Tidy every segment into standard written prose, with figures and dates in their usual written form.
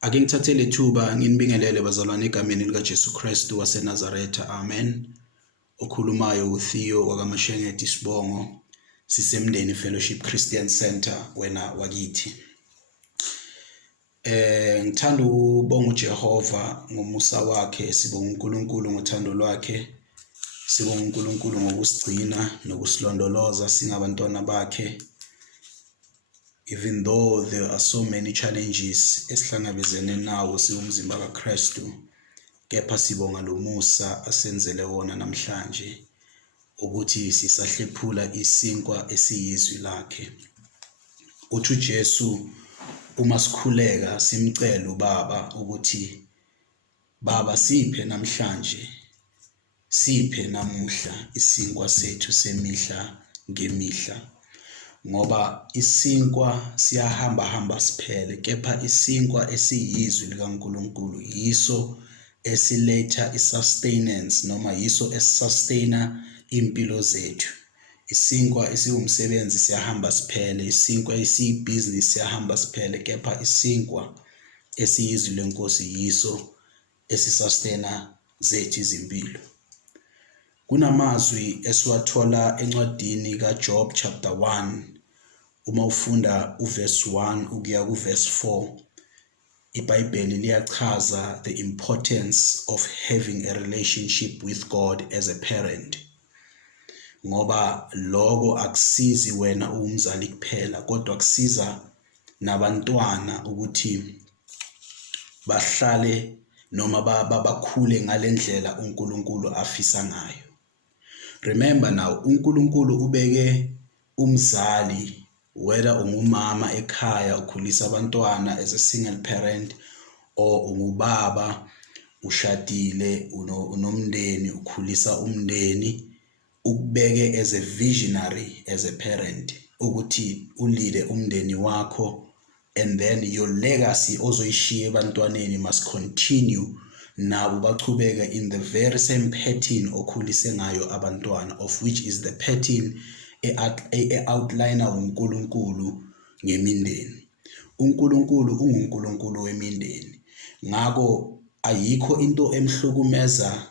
Ake ngithathele ithuba nginibingelele bazalwane egameni likaJesu Kristu waseNazaretha. Amen. Okhulumayo uTheo wakaMashengeti Sibongo. Sisemndeni Fellowship Christian Center wena wakithi. Ngithanda ukubonga uJehova ngomusa wakhe, sibonga uNkulunkulu ngothando lwakhe. Sibonga uNkulunkulu ngokusigcina nokusilondoloza singabantwana bakhe. Even though there are so many challenges esihlangabezene nawo siwumzimba kaKristu, kepha sibonga lo musa asenzele wona namhlanje ukuthi sisahlephula isinkwa esiyizwi lakhe. Uthi uJesu uma sikhuleka simcela uBaba ukuthi Baba siphe namhlanje, siphe namuhla isinkwa sethu semihla ngemihla. Ngoba isinkwa siyahamba siphele, kepha isinkwa esiyizwi likaNkulunkulu yiso esiletha isustenance noma yiso esisustaina impilo zethu. Isinkwa esiwumsebenzi siyahamba siphele, isinkwa esiyibhizinisi siyahamba siphele, kepha isinkwa esiyizwi lenkosi yiso esisustaina zethu izimpilo. Kunamazwi esiwathola encwadini kaJob chapter 1, uma ufunda uverse 1 ukuya kuverse 4, iBhayibheli liyachaza the importance of having a relationship with God as a parent. Ngoba lokho akusizi wena umzali kuphela, kodwa kusiza nabantwana ukuthi bahlale noma bakhule ngalendlela uNkulunkulu afisa ngayo. Remember now, uNkulunkulu ubeke umzali, whether ungumama ekhaya ukhulisa abantwana as a single parent, or ungubaba ushadile unomndeni ukhulisa umndeni, ukubeke as a visionary as a parent ukuthi ulide umndeni wakho, and then your legacy ozoyishiya ebantwaneni must continue nabo bachubeka in the very same pattern okhulise ngayo abantwana, of which is the pattern outline uNkulunkulu ngemindeni. uNkulunkulu unguNkulunkulu wemindeni, ngakho ayikho into emhlukumeza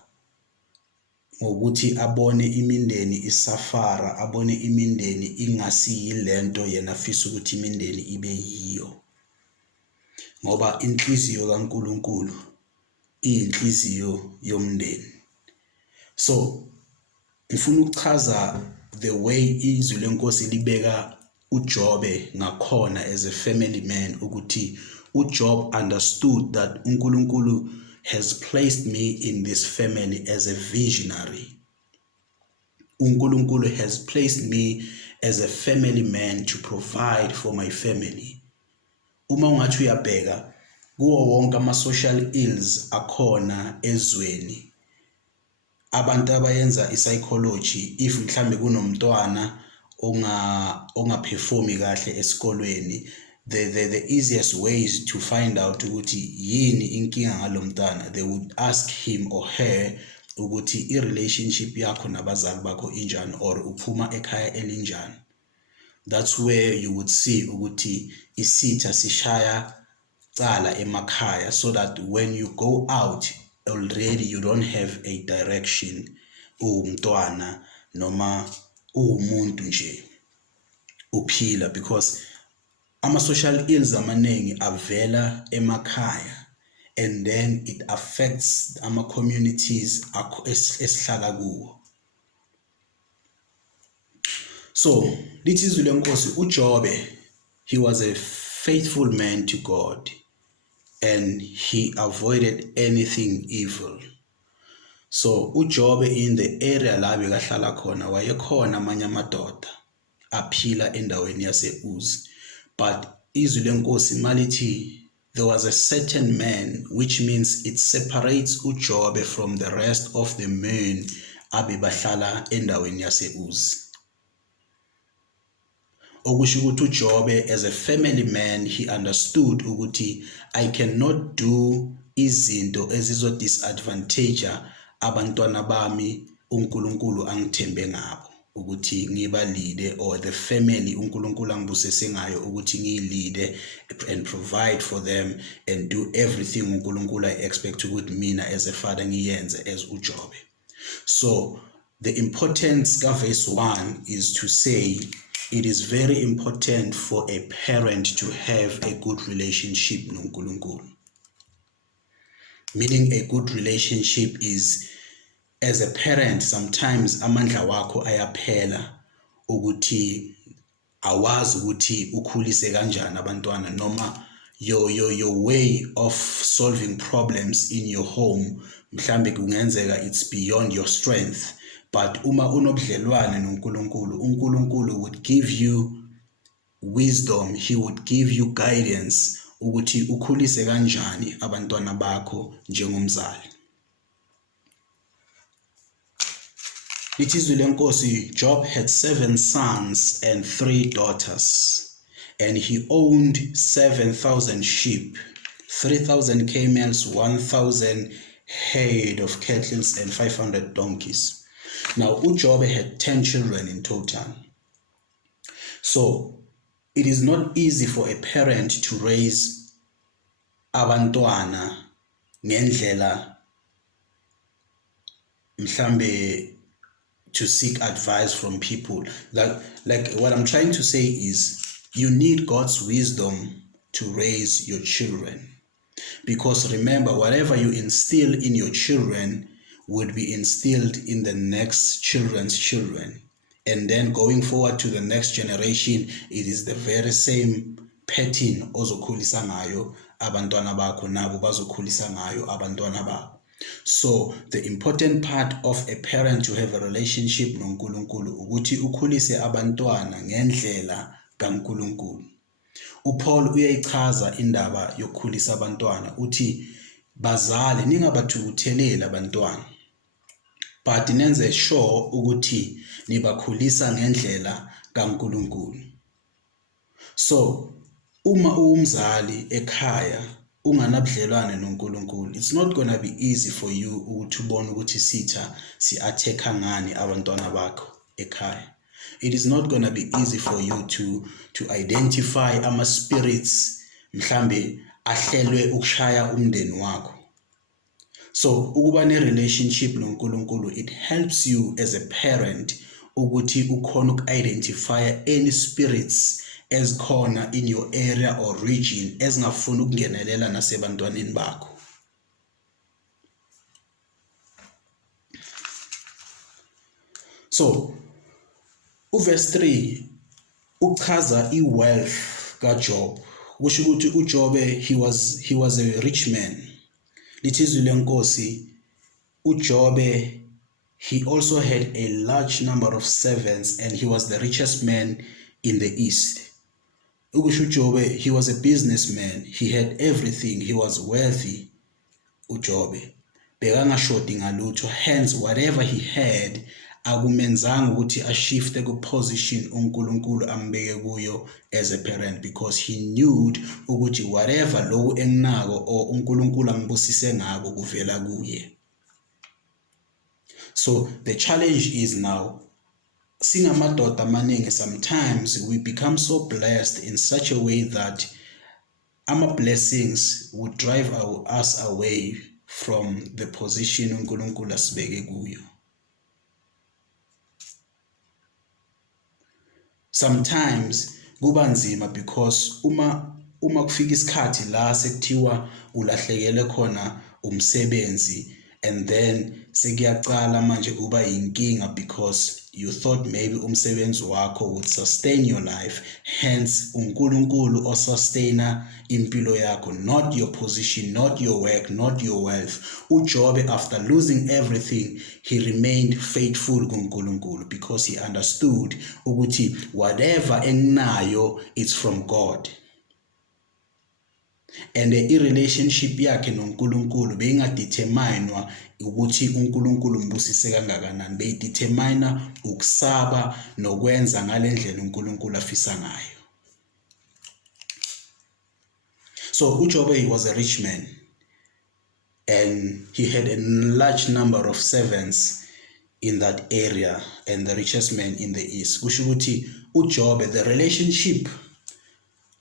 ngokuthi abone imindeni isafara, abone imindeni ingasiyilento yena afisa ukuthi imindeni ibe yiyo, ngoba inhliziyo kaNkulunkulu iyinhliziyo yomndeni. So ngifuna ukuchaza the way izwi lenkosi libeka uJobe ngakhona as a family man, ukuthi uJob understood that uNkulunkulu has placed me in this family as a visionary. uNkulunkulu has placed me as a family man to provide for my family. Uma ungathi uyabheka kuwo wonke ama-social ills akhona ezweni, abantu abayenza i-psychology, if mhlambe kunomntwana ongaperformi kahle esikolweni, the easiest ways to find out ukuthi yini inkinga ngalomntana, they would ask him or her ukuthi i-relationship yakho nabazali bakho injani, or uphuma ekhaya elinjani. That's where you would see ukuthi isitha sishaya cala emakhaya, so that when you go out already you don't have a direction, uwumntwana noma uwumuntu nje uphila, because ama-social ills amaningi avela emakhaya, and then it affects ama-communities esihlala kuwo. So lithi izwi lenkosi uJobe, he was a faithful man to God and he avoided anything evil. So uJobe in the area la bekahlala khona wayekhona amanye amadoda aphila endaweni yase-Uzi, but izwi lenkosi malithi there was a certain man, which means it separates uJobe from the rest of the men abebahlala endaweni yase-Uzi. Okusho ukuthi uJobe as a family man, he understood ukuthi I cannot do izinto ezizo disadvantage abantwana bami uNkulunkulu angithembe ngabo, ukuthi ngibalide, or the family uNkulunkulu angibusise ngayo ukuthi ngiyilide and provide for them and do everything uNkulunkulu I expect ukuthi mina as a father ngiyenze as uJobe. So the importance ka verse 1 is to say it is very important for a parent to have a good relationship noNkulunkulu. Meaning a good relationship is, as a parent, sometimes amandla wakho ayaphela ukuthi awazi ukuthi ukhulise kanjani abantwana, noma your way of solving problems in your home mhlambe kungenzeka it's beyond your strength, but uma unobudlelwane noNkulunkulu, uNkulunkulu would give you wisdom, he would give you guidance ukuthi ukhulise kanjani abantwana bakho njengomzali. Lithizwe lenkosi, Job had 7 sons and 3 daughters, and he owned 7,000 sheep, 3,000 camels, 1,000 head of cattle, and 500 donkeys. Now, Job had 10 children in total. So, it is not easy for a parent to raise abantwana ngendlela mhlambe to seek advice from people. Like what I'm trying to say is you need God's wisdom to raise your children. Because remember, whatever you instill in your children would be instilled in the next children's children. And then going forward to the next generation, it is the very same pattern ozokhulisa ngayo abantwana bakho nabo bazokhulisa ngayo abantwana bakho. So the important part of a parent to have a relationship noNkulunkulu ukuthi ukhulise abantwana ngendlela kaNkulunkulu. uPaul uyayichaza indaba yokukhulisa abantwana uthi bazali ningabathukutheleli abantwana, but nenze sure ukuthi nibakhulisa ngendlela kaNkulunkulu. So uma uwumzali ekhaya unganabudlelwane noNkulunkulu, it's not going to be easy for you ukuthi ubone ukuthi sitha si-attack ngani abantwana bakho ekhaya. It is not going to be easy for you to identify ama-spirits mhlambe ahlelwe ukushaya umndeni wakho. So ukuba ne-relationship noNkulunkulu, it helps you as a parent ukuthi ukhona uku-identify any spirits ezikhona in your area or region ezingafuni ukungenelela nasebantwaneni bakho. So uverse 3 uchaza i-wealth kaJob, kusho ukuthi uJobe he was a rich man. Lithizwe lenkosi, uJobe he also had a large number of servants and he was the richest man in the east. Ukusho uJobe, he was a businessman, he had everything, he was wealthy. uJobe bekangashodi ngalutho, hence whatever he had akumenzanga ukuthi ashifte ku-position uNkulunkulu ambeke kuyo as a parent, because he knew ukuthi whatever loku enginako or uNkulunkulu angibusise ngako kuvela kuye. So the challenge is now, singamadoda amaningi, sometimes we become so blessed in such a way that our blessings would drive us away from the position uNkulunkulu asibeke kuyo. Sometimes kuba nzima because uma kufika isikhathi la sekuthiwa ulahlekele khona umsebenzi, and then sekuyaqala manje kuba yinkinga because you thought maybe umsebenzi wakho would sustain your life, hence uNkulunkulu osustaina impilo yakho, not your position, not your work, not your wealth. uJobe, after losing everything, he remained faithful kuNkulunkulu because he understood ukuthi whatever enginayo it's from God. And the relationship yakhe noNkulunkulu beyingadeterminwa ukuthi uNkulunkulu mbusise kangakanani, beyidetermina ukusaba nokwenza ngalendlela uNkulunkulu afisa ngayo. So uJobe, he was a rich man and he had a large number of servants in that area and the richest man in the east. Kusho ukuthi uJobe, the relationship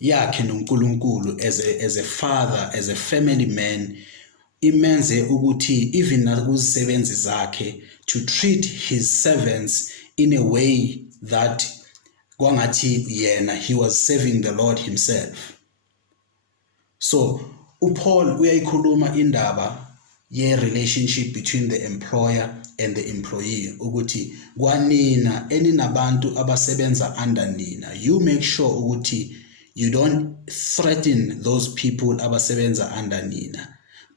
yakhe noNkulunkulu as a father, as a family man, imenze ukuthi even nakuzisebenzi zakhe to treat his servants in a way that kwangathi yena he was serving the Lord himself. So uPaul uyayikhuluma indaba ye-relationship between the employer and the employee ukuthi kwanina eninabantu abasebenza under nina, you make sure ukuthi you don't threaten those people abasebenza under nina,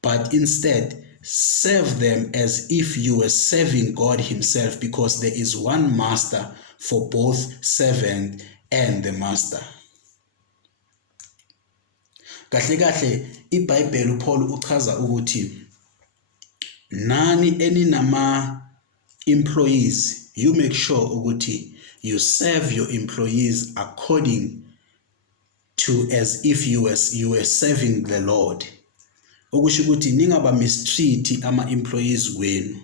but instead serve them as if you were serving God himself, because there is one master for both servant and the master. Kahle kahle iBhayibheli uPaul uchaza ukuthi nani eninama employees, you make sure ukuthi you serve your employees according to as if you were serving the Lord. Okusho ukuthi ningaba mistreat ama employees wenu,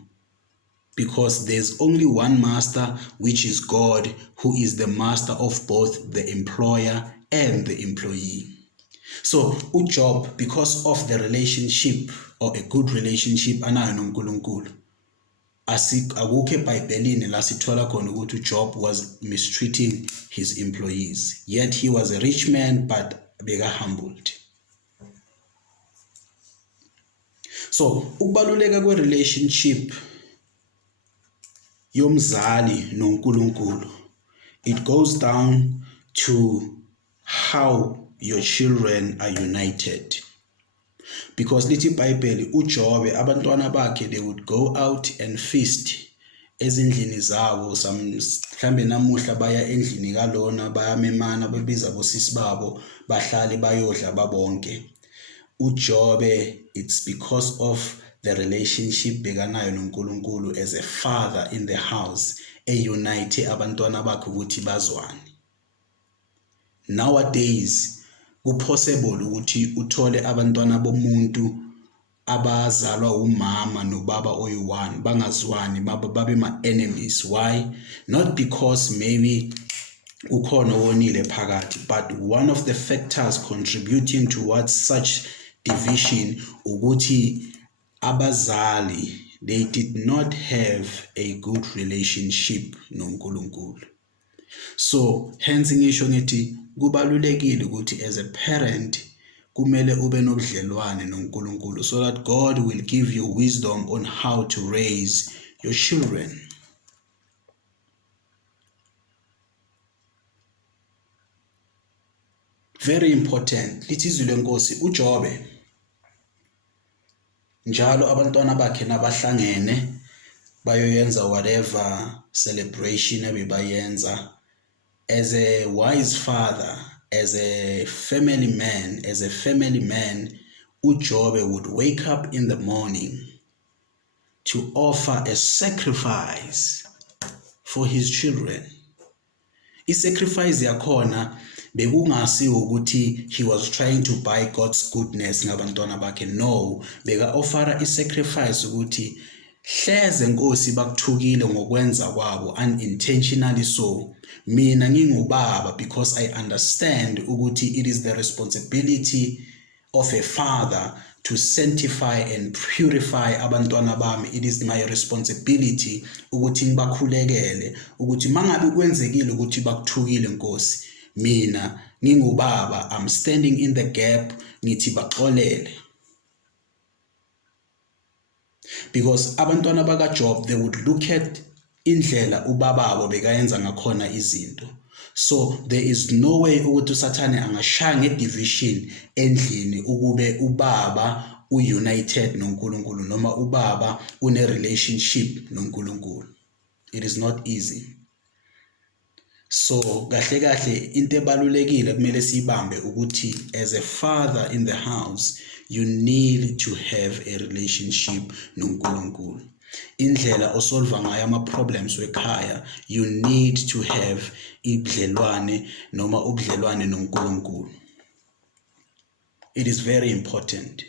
because there's only one master, which is God, who is the master of both the employer and the employee. So uJob, because of the relationship or a good relationship anayo noNkulunkulu, akukho eBhayibhelini la sithola khona ukuthi uJob was mistreating his employees, yet he was a rich man but beka humbled. So ukubaluleka kwe-relationship yomzali noNkulunkulu, it goes down to how your children are united. Because lithi iBhayibheli uJobe abantwana bakhe, they would go out and feast ezindlini zabo, mhlambe namuhla baya endlini kalona bayamemana bebiza bosisi babo bahlali bayodla babonke. uJobe, it's because of the relationship bekanayo noNkulunkulu as a father in the house, unite abantwana bakhe ukuthi bazwane. Nowadays kupossible ukuthi uthole abantwana bomuntu abazalwa umama nobaba oyi-one bangazwani, babe ma-enemies. Why? Not because maybe ukhona wonile phakathi, but one of the factors contributing towards such division ukuthi abazali, they did not have a good relationship noNkulunkulu. So hence ngisho ngithi kubalulekile ukuthi as a parent kumele ube nobudlelwane noNkulunkulu, so that God will give you wisdom on how to raise your children. Very important. Lithi izwi lenkosi uJobe njalo abantwana bakhe nabahlangene bayoyenza whatever celebration abebayenza, as a wise father, as a family man, uJobe would wake up in the morning to offer a sacrifice for his children. I-sacrifice yakhona bekungasiwo ukuthi he was trying to buy God's goodness ngabantwana bakhe. No, beka offera i-sacrifice ukuthi hleze Nkosi bakuthukile ngokwenza kwabo unintentionally. So mina ngingubaba, because I understand ukuthi it is the responsibility of a father to sanctify and purify abantwana bami. It is my responsibility ukuthi ngibakhulekele ukuthi mangabe kwenzekile ukuthi bakuthukile Nkosi, mina ngingubaba, I'm standing in the gap, ngithi baxolele. Because abantwana bakaJob, they would look at indlela ubababo bekayenza ngakhona izinto. So there is no way ukuthi uSathane angashaya ngedivision endlini ukube ubaba united noNkulunkulu noma ubaba une relationship noNkulunkulu. It is not easy. So kahle kahle into ebalulekile kumele sibambe ukuthi as a father in the house, you need to have a relationship noNkulunkulu. Indlela osolva ngayo ama-problems wekhaya, you need to have ibudlelwane noma ubudlelwane noNkulunkulu. It is very important.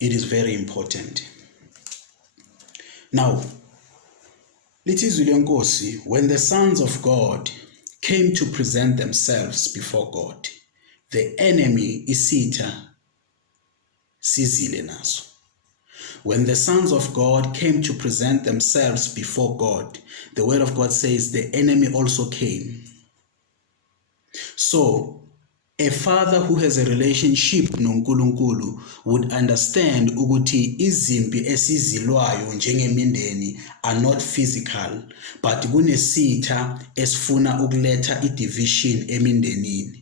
It is very important. Now, Lithi izwi lenkosi, when the sons of God came to present themselves before God, the enemy isitha sizile naso. When the sons of God came to present themselves before God, the word of God says the enemy also came. So, a father who has a relationship noNkulunkulu would understand ukuthi izimpi esizilwayo njengemindeni are not physical, but kunesitha esifuna ukuletha idivision emindenini.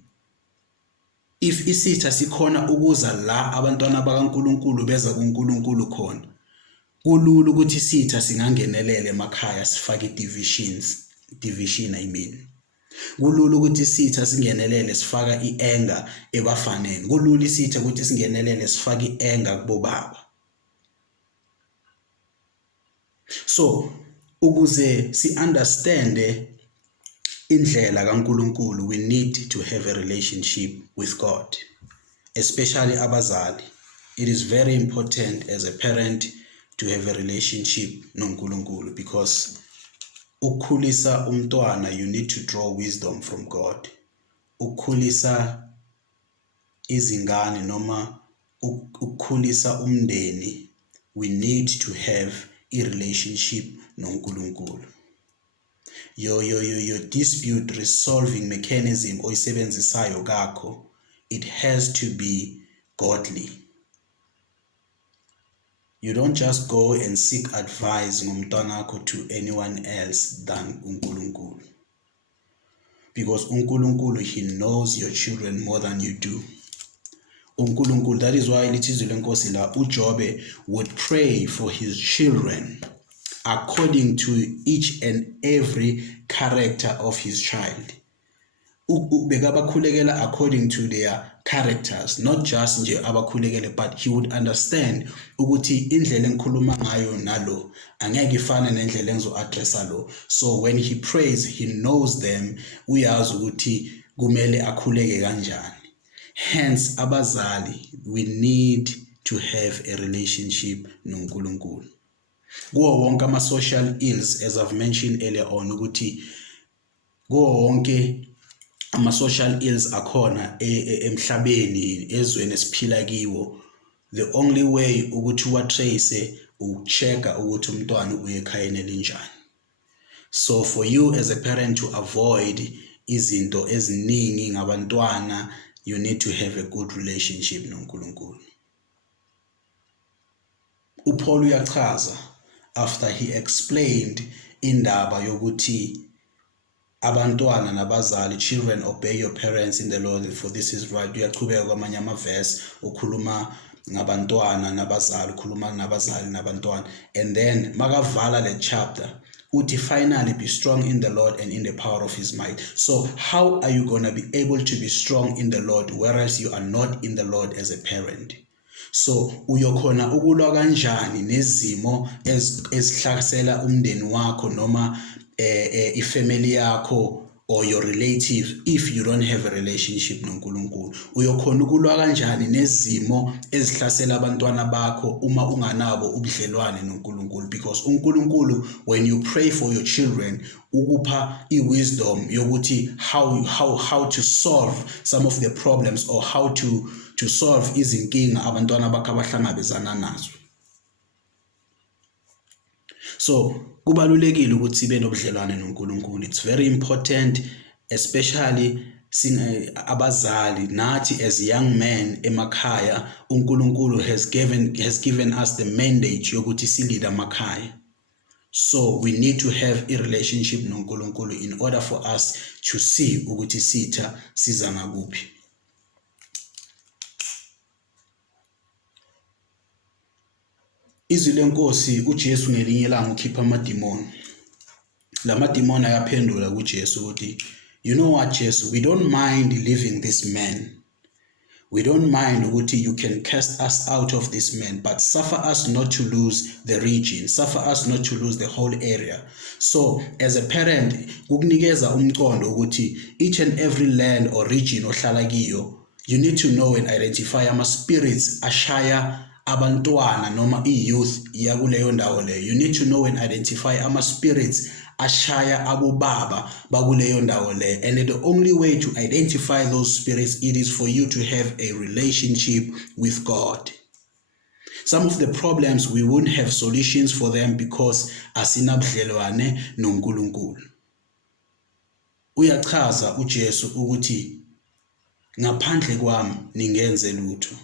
If isitha sikhona ukuza la abantwana bakaNkulunkulu beza kuNkulunkulu khona, kulula ukuthi isitha singangenelele emakhaya sifake division I mean. Kulula ukuthi isitha singenelele sifaka i-anger ebafaneni. Kulula isitha ukuthi singenelele sifaka i-anger kubobaba. So, ukuze si-understande indlela kaNkulunkulu, we need to have a relationship with God, especially abazali. It is very important as a parent to have a relationship noNkulunkulu, because ukukhulisa umntwana, you need to draw wisdom from God. Ukukhulisa izingane noma ukukhulisa umndeni, we need to have a relationship noNkulunkulu. Your dispute resolving mechanism oyisebenzisayo kakho, it has to be godly. You don't just go and seek advice ngomntwanakho to anyone else than uNkulunkulu. Because uNkulunkulu, he knows your children more than you do. uNkulunkulu, that is why lithi izwi lenkosi la uJobe would pray for his children according to each and every character of his child. Bekabakhulekela according to their characters, not just nje abakhulekele, but he would understand ukuthi indlela engikhuluma ngayo nalo angeke ifane nendlela engizo-addressa lo. So when he prays, he knows them, uyazi ukuthi kumele akhuleke kanjani. Hence, abazali, we need to have a relationship noNkulunkulu. Kuwo wonke ama-social ills, as I've mentioned earlier on, ukuthi kuwo wonke ama-social ills akhona emhlabeni, ezweni esiphila kiwo, the only way ukuthi uwa-trace uchecka ukuthi umntwana uye ekhayeni elinjani. So for you as a parent to avoid izinto eziningi ngabantwana, you need to have a good relationship noNkulunkulu. uPaul uyachaza after he explained indaba yokuthi abantwana nabazali, children obey your parents in the Lord, for this is right. Uyaqhubeka kwamanye amaverse ukhuluma ngabantwana nabazali, ukhuluma nabazali nabantwana, and then makavala le chapter uthi finally be strong in the Lord and in the power of his might. So how are you going to be able to be strong in the Lord whereas you are not in the Lord as a parent? So uyokhona ukulwa kanjani nezimo ezihlasela umndeni wakho noma ifamily yakho or your relative if you don't have a relationship noNkulunkulu? Uyokhona ukulwa kanjani nezimo ezihlasela abantwana bakho uma unganabo ubudlelwane noNkulunkulu? Because uNkulunkulu, when you pray for your children, ukupha wisdom yokuthi how to solve some of the problems or how to solve izinkinga abantwana bakho abahlangabezana nazo. So kubalulekile ukuthi sibe nobudlelwane noNkulunkulu. It's very important, especially abazali nathi as young men emakhaya. uNkulunkulu has given us the mandate yokuthi silide amakhaya. So we need to have a relationship noNkulunkulu in order for us to see ukuthi sitha siza ngakuphi. Izwi lenkosi, uJesu ngelinye ilanga ukhipha amadimoni. La madimoni ayaphendula kuJesu ukuthi, you know what Jesu, we don't mind leaving this man. We don't mind ukuthi you can cast us out of this man, but suffer us not to lose the region, suffer us not to lose the whole area. So as a parent, kukunikeza umqondo ukuthi each and every land or region ohlala kiyo, you need to know and identify ama spirits ashaya abantwana noma i-youth yakuleyo ndawo leyo. You need to know and identify ama-spirits ashaya abobaba bakuleyo ndawo leyo. And the only way to identify those spirits, it is for you to have a relationship with God. Some of the problems, we won't have solutions for them because asinabudlelwane noNkulunkulu. Uyachaza uJesu ukuthi ngaphandle kwami ningenze lutho.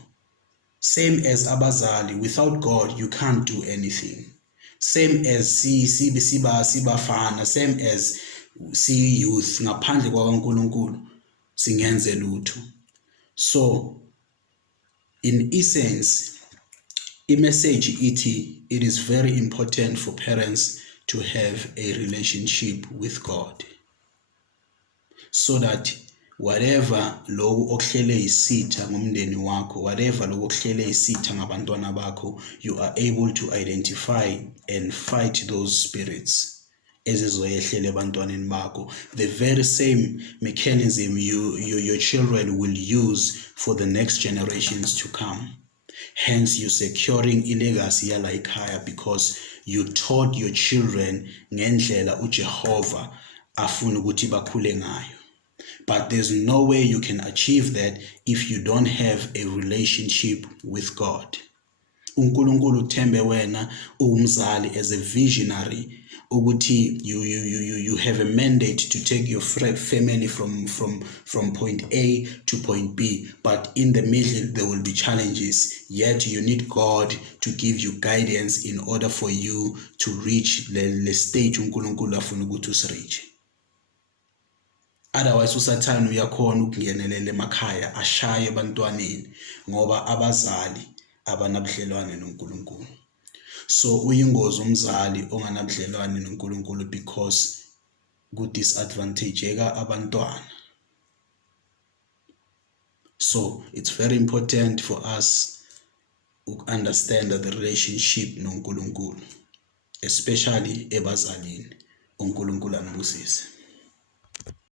Same as abazali, without God you can't do anything. Same as sibafana, same as youth, ngaphandle kwaNkulunkulu singenze lutho. So in essence, i-message ithi it is very important for parents to have a relationship with God, so that whatever loku okuhlele isitha ngomndeni wakho, whatever loku okuhlele isitha ngabantwana bakho, you are able to identify and fight those spirits ezizoyehlela ebantwaneni bakho. The very same mechanism your children will use for the next generations to come. Hence, you're securing ilegacy yala ekhaya because you taught your children ngendlela uJehova afuna ukuthi bakhule ngayo. But there's no way you can achieve that if you don't have a relationship with God. uNkulunkulu uthembe wena uwumzali as a visionary ukuthi you have a mandate to take your family from point A to point B, but in the middle there will be challenges, yet you need God to give you guidance in order for you to reach the stage uNkulunkulu afuna ukuthi usireach. Otherwise usathane uyakhona ukungenelela emakhaya ashaye ebantwaneni ngoba abazali abanabudlelwane noNkulunkulu. So uyingozi umzali onganabudlelwane noNkulunkulu because ku-disadvantageka abantwana. So it's very important for us to understand that the relationship noNkulunkulu, especially ebazalini. uNkulunkulu anibusise.